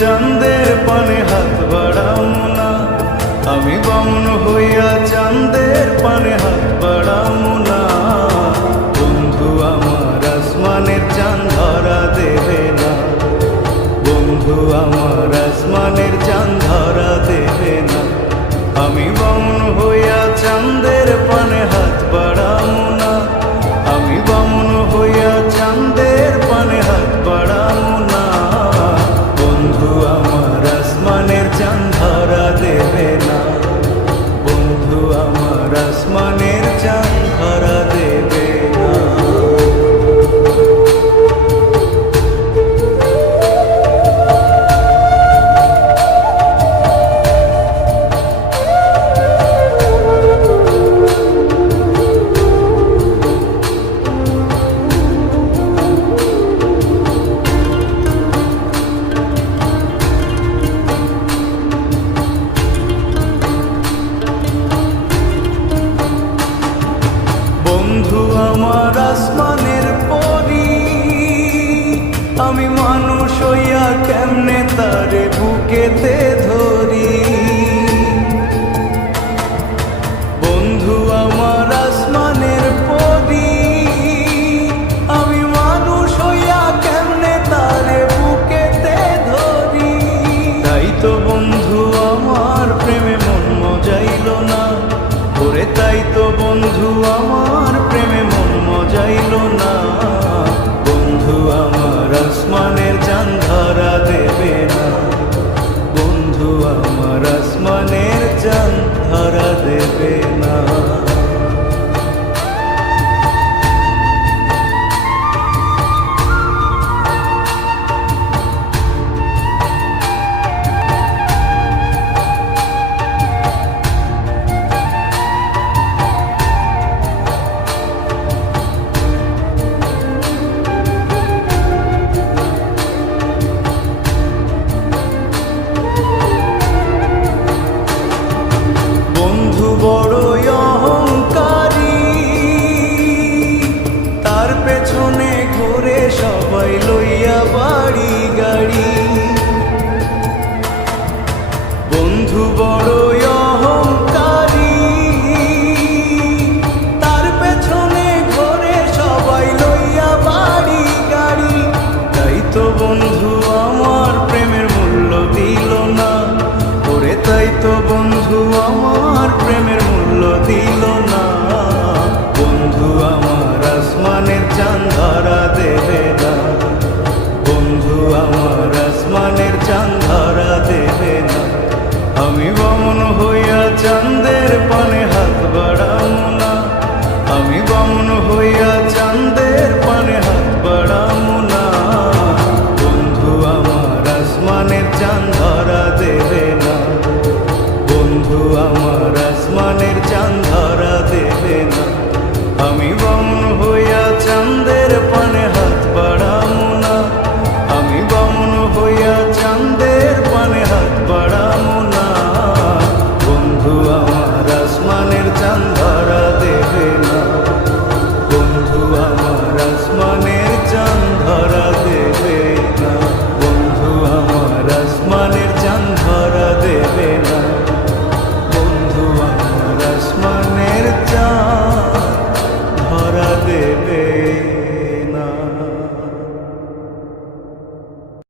চাঁদের পানে হাত বাড়ামো না, আমি বামন হইয়া চাঁদের পানে হাত বাড়ামো না। বন্ধু আমার আসমানের চাঁদ ধরা দেবে না, বন্ধু আমার আসমানের চাঁদ ধরা দেবে না। আমি বামন হইয়া চাঁদের পানে হাত বাড়ামো না, আমি বামন হইয়া চাঁদের পানে হাত বাড়ামো না। বন্ধু আমার আসমানের চাঁদ ধরা দেবে না, বন্ধু আমার আসমানের চাঁদ ধরা দেবে না। বন্ধু আমার আসমানের পরি, আমি মানুষ হইয়া কেমনে তারে বুকেতে